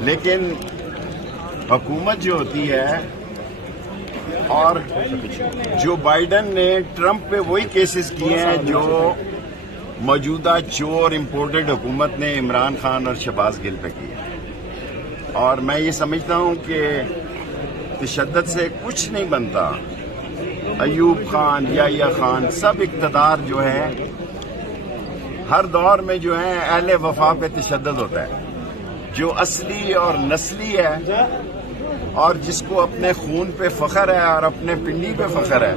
لیکن حکومت جو ہوتی ہے اور جو بائیڈن نے ٹرمپ پہ وہی کیسز کیے ہیں جو موجودہ چور امپورٹڈ حکومت نے عمران خان اور شہباز گل پہ کیے، اور میں یہ سمجھتا ہوں کہ تشدد سے کچھ نہیں بنتا۔ ایوب خان، یحییٰ خان، سب اقتدار جو ہے ہر دور میں جو ہے اہل وفا پہ تشدد ہوتا ہے، جو اصلی اور نسلی ہے اور جس کو اپنے خون پہ فخر ہے اور اپنے پنڈی پہ فخر ہے،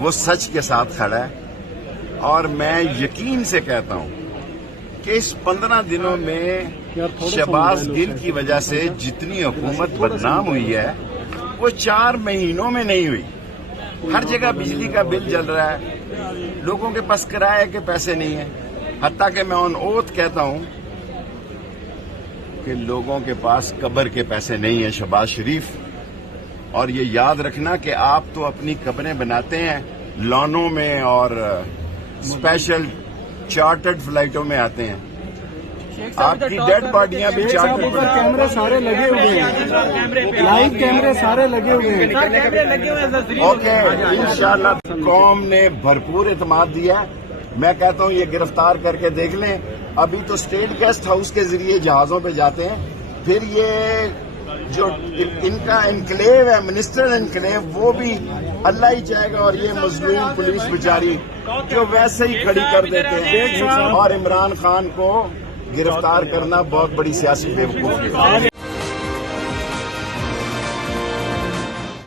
وہ سچ کے ساتھ کھڑا ہے۔ اور میں یقین سے کہتا ہوں کہ اس 15 دنوں میں شہباز گل کی وجہ سے جتنی حکومت بدنام ہوئی ہے وہ 4 مہینوں میں نہیں ہوئی۔ ہر جگہ بجلی کا بل جل رہا ہے، لوگوں کے پاس کرائے کے پیسے نہیں ہیں، حتیٰ کہ میں آن اوتھ کہتا ہوں کہ لوگوں کے پاس قبر کے پیسے نہیں ہیں شہباز شریف۔ اور یہ یاد رکھنا کہ آپ تو اپنی قبریں بناتے ہیں لانوں میں اور اسپیشل چارٹرڈ فلائٹوں میں آتے ہیں، آپ کی ڈیڈ باڈیاں بھی چارٹرڈ کیمرے سارے لگے ہوئے ہیں، لائیو کیمرے سارے لگے ہوئے ہیں۔ اوکے، انشاءاللہ قوم نے بھرپور اعتماد دیا ہے۔ میں کہتا ہوں یہ گرفتار کر کے دیکھ لیں، ابھی تو اسٹیٹ گیسٹ ہاؤس کے ذریعے جہازوں پہ جاتے ہیں، پھر یہ جو ان کا انکلیو ہے منسٹر انکلیو وہ بھی اللہ ہی چاہے گا، اور یہ مظلوم پولیس بیچاری جو ویسے ہی کھڑی کر دیتے ہیں، اور عمران خان کو گرفتار کرنا بہت بڑی سیاسی بیوقوفی ہے۔